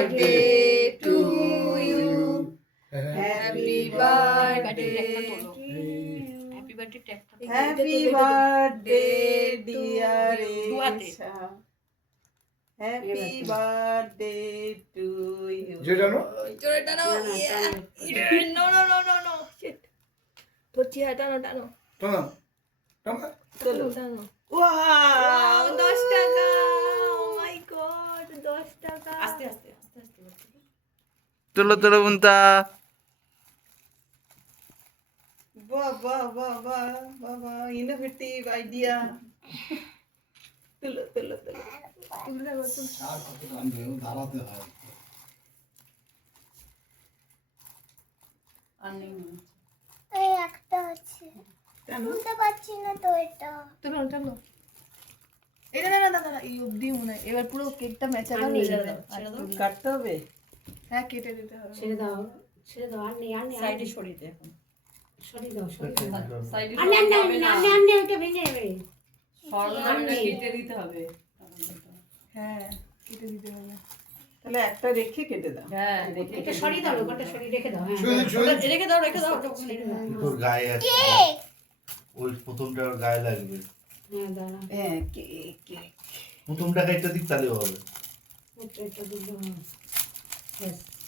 Birthday to you, happy birthday, happy birthday ট্যাগটা happy birthday dear Esha, happy birthday to you. যেটা না জোরে টানো। No no no no no shit ধরছি হ্যাঁ টানো টানো টানা টানা চলো টানো ওয়াও 10 টাকা ও মাই গড 10 টাকা আস্তে আস্তে আস্তে আস্তে তুলো তুলো বুনতা বাহ বাহ বাহ বাহ বাহ বাহ ইনোভেটিভ আইডিয়া। তুলো তুলো তুলো দাঁড়াতে হয় আর নেই মনে হচ্ছে। এই একটা আছে কেন? বুঝতে পারছি না তো এটা টানো টানো এটা না না না না এই অবধি মনে হয় এবার পুরো কেকটা ম্যাচাকার হয়ে যাবে কাটতে হবে হ্যাঁ কেটে দিতে হবে ছেড়ে দাও আর নেই আর নেই সাইডে সরিয়ে দে এখন। সরিয়ে দাও সরিয়ে দাও সাইডে আর নেই আর নেই ওটা ভেঙে যাবে সরলাটা কেটে দিতে হবে। হ্যাঁ কেটে দিতে হবে তাহলে একটা রেখে কেটে দাও। হ্যাঁ এটা সরিয়ে দাও ওটা সরিয়ে রেখে দাও হ্যাঁ রেখে দাও ওটা তোর গায়ে আছে ওই প্রথমটা ওর গায়ে লাগবে হ্যাঁ দাঁড়া হ্যাঁ কেক কেক প্রথমটা গাইটা দিক তাহলে হবে এটা দিতে হবে ব্যাস